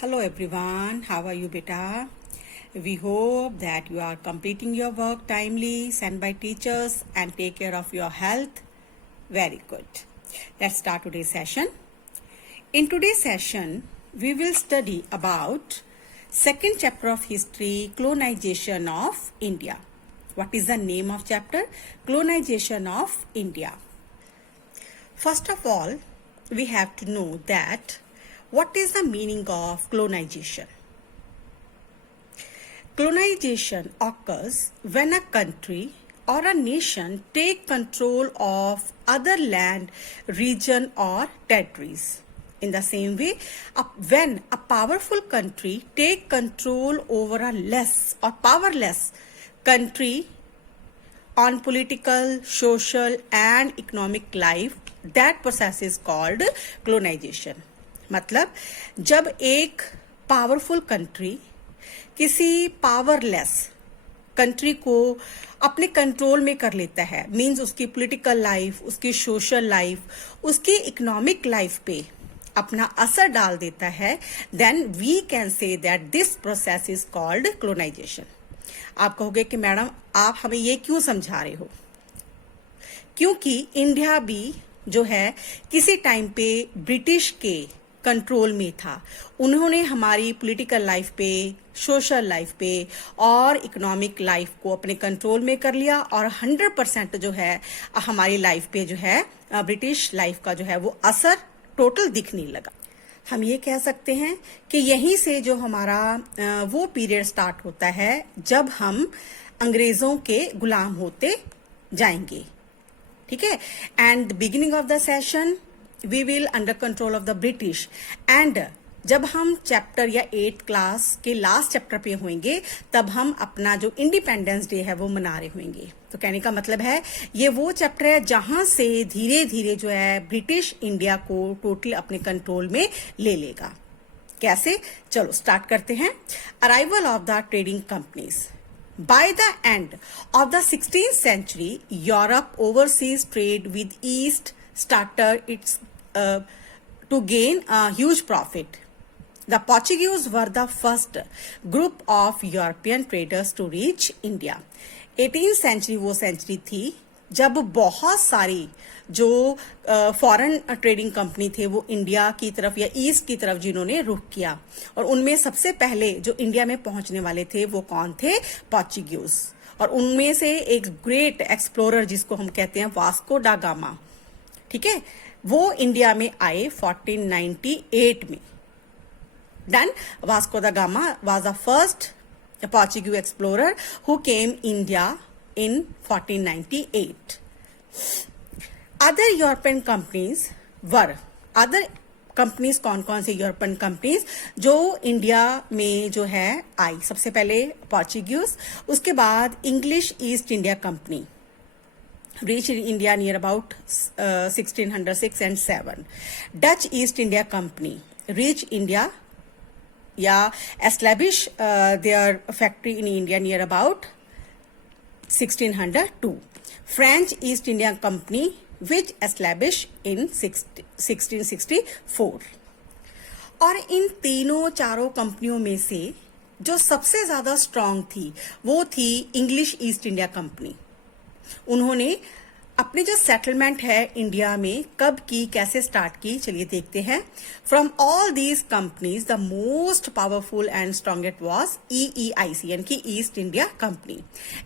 Hello everyone, how are you beta? We hope that you are completing your work timely, sent by teachers and take care of your health. Very good. Let's start today's session. In today's session, we will study about second chapter of history, colonization of India. What is the name of chapter? Colonization of India. First of all, we have to know that what is the meaning of colonization? Colonization occurs when a country or a nation take control of other land, region or territories. In the same way, when a powerful country take control over a less or powerless country on political, social and economic life, that process is called colonization. मतलब जब एक powerful country किसी powerless country को अपने control में कर लेता है, मींस उसकी पॉलिटिकल लाइफ, उसकी सोशल लाइफ, उसकी इकोनॉमिक लाइफ पे अपना असर डाल देता है, then we can say that this process is called colonization. आप कहोगे कि मैडम आप हमें ये क्यों समझा रहे हो? क्योंकि इंडिया भी जो है किसी टाइम पे ब्रिटिश के कंट्रोल में था. उन्होंने हमारी पॉलिटिकल लाइफ पे, सोशल लाइफ पे और इकोनॉमिक लाइफ को अपने कंट्रोल में कर लिया और 100% जो है हमारी लाइफ पे जो है ब्रिटिश लाइफ का जो है वो असर टोटल दिखने लगा. हम ये कह सकते हैं कि यहीं से जो हमारा वो पीरियड स्टार्ट होता है जब हम अंग्रेजों के गुलाम होते जाएंगे. ठीक है. And the beginning of the session we will under control of the British. And जब हम चैप्टर या 8th क्लास के लास्ट चैप्टर पे होंगे तब हम अपना जो इंडिपेंडेंस डे है वो मना रहे होंगे. तो कहने का मतलब है ये वो चैप्टर है जहां से धीरे धीरे जो है ब्रिटिश इंडिया को टोटल अपने कंट्रोल में ले लेगा. कैसे? चलो स्टार्ट करते हैं. Arrival of the trading companies. By the end of the 16th century, Europe overseas trade with East started to gain a huge profit. The Portuguese were the first group of European traders to reach India. 18th century वो century थी जब बहुत सारी जो foreign trading company थे वो India की तरफ या ईस्ट की तरफ जिन्होंने रुख किया, और उनमें सबसे पहले जो इंडिया में पहुंचने वाले थे वो कौन थे? पोर्चुगीज. और उनमें से एक ग्रेट एक्सप्लोरर जिसको हम कहते हैं वास्को डा गामा, ठीक है, वो इंडिया में आए 1498 में. देन वास्को डा gamma was the first Portuguese explorer who came India in 1498. Other European companies were other companies कौन कौन सी यूरोपियन कंपनीज जो इंडिया में जो है आई? सबसे पहले पोर्चुगीज, उसके बाद English east India company reached India near about 1606 and 7. Dutch East India Company reached India या establish their factory in India near about 1602. French East India Company which established in 1664. और इन तीनों चारों कंपनियों में से जो सबसे ज्यादा स्ट्रांग थी वो थी इंग्लिश ईस्ट इंडिया कंपनी. उन्होंने अपनी जो सेटलमेंट है इंडिया में कब की, कैसे स्टार्ट की, चलिए देखते हैं. From all these companies the most powerful and strongest was EEIC यानी कि East India Company.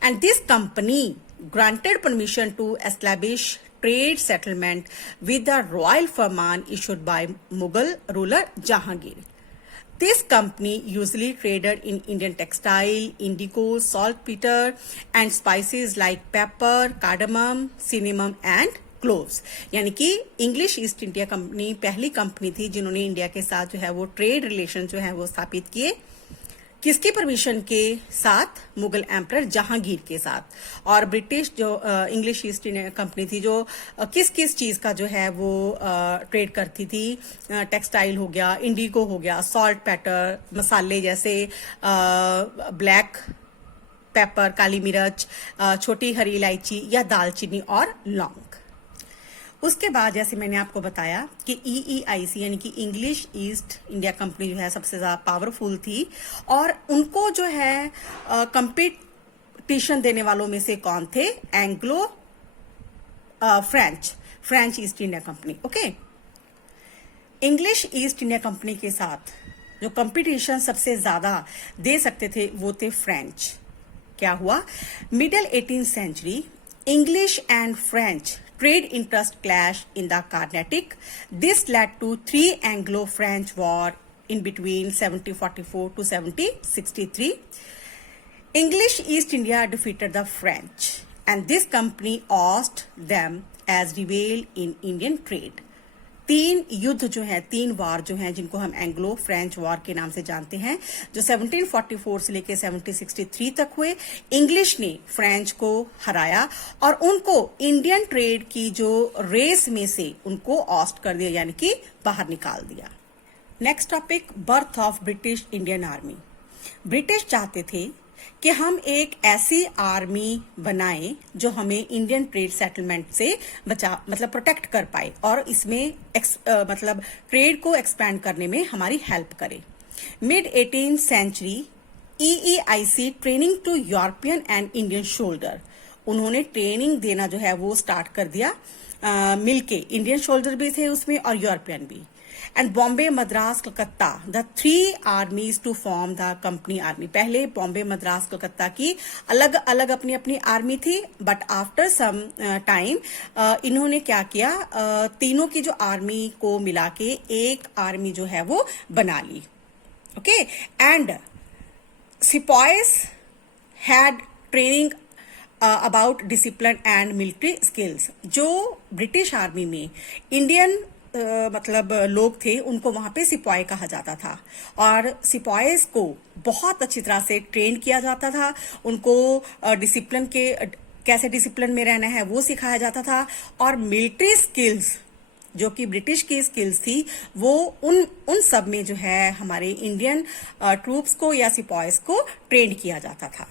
And this company granted permission to establish trade settlement with the royal फरमान issued by Mughal ruler Jahangir. This company usually traded in Indian textile, indigo, saltpeter and spices like pepper, cardamom, cinnamon and cloves. यानी कि English east India company पहली company थी जिन्होंने India के साथ जो है वो ट्रेड रिलेशन जो है वो स्थापित किए. किसकी परमिशन के साथ? मुगल एम्परर जहांगीर के साथ. और ब्रिटिश जो इंग्लिश ईस्ट इंडिया कंपनी थी जो किस किस चीज का जो है वो ट्रेड करती थी? टेक्सटाइल हो गया, इंडिगो हो गया, सॉल्ट पेपर, मसाले जैसे ब्लैक पेपर, काली मिर्च, छोटी हरी इलायची या दालचीनी और लौंग. उसके बाद जैसे मैंने आपको बताया कि EEIC यानी कि इंग्लिश ईस्ट इंडिया कंपनी जो है सबसे ज्यादा पावरफुल थी, और उनको जो है कंपटीशन देने वालों में से कौन थे? Anglo French east India company. Okay, English east India company के साथ जो कंपटीशन सबसे ज्यादा दे सकते थे वो थे फ्रेंच। क्या हुआ? Middle 18th century English and French trade interest clash in the Carnatic. This led to 3 Anglo-French war in between 1744 to 1763. English East India defeated the French, and this company asked them as rival in Indian trade. 3 युद्ध जो है, 3 वार जो हैं, जिनको हम Anglo French war के नाम से जानते हैं, जो 1744 से लेकर 1763 तक हुए, इंग्लिश ने फ्रेंच को हराया और उनको इंडियन ट्रेड की जो रेस में से उनको ऑस्ट कर दिया, यानी कि बाहर निकाल दिया। Next topic, birth of British Indian army. British चाहते थे कि हम एक ऐसी आर्मी बनाएं जो हमें इंडियन ट्रेड सेटलमेंट से मतलब प्रोटेक्ट कर पाए और इसमें मतलब ट्रेड को एक्सपैंड करने में हमारी हेल्प करे। Mid 18th century EEIC training to European and Indian soldier, उन्होंने ट्रेनिंग देना जो है वो स्टार्ट कर दिया मिलके। इंडियन शोल्डर भी थे उसमें और यूरोपियन भी। And Bombay, Madras, Calcutta, the 3 armies to form the company army. पहले बॉम्बे, मद्रास, कलकत्ता की अलग अलग अपनी अपनी आर्मी थी, बट आफ्टर सम टाइम इन्होंने क्या किया, तीनों की जो आर्मी को मिला के एक आर्मी जो है वो बना ली। Okay, and sepoys had training about discipline and military skills. जो ब्रिटिश आर्मी में इंडियन मतलब लोग थे, उनको वहां पे सिपाही कहा जाता था और सिपाहीज को बहुत अच्छी तरह से ट्रेन किया जाता था। उनको डिसिप्लिन के कैसे डिसिप्लिन में रहना है वो सिखाया जाता था, और मिलिट्री स्किल्स जो कि ब्रिटिश की स्किल्स थी वो उन सब में जो है हमारे इंडियन ट्रूप्स को या सिपाहीज को ट्रेन किया जाता था।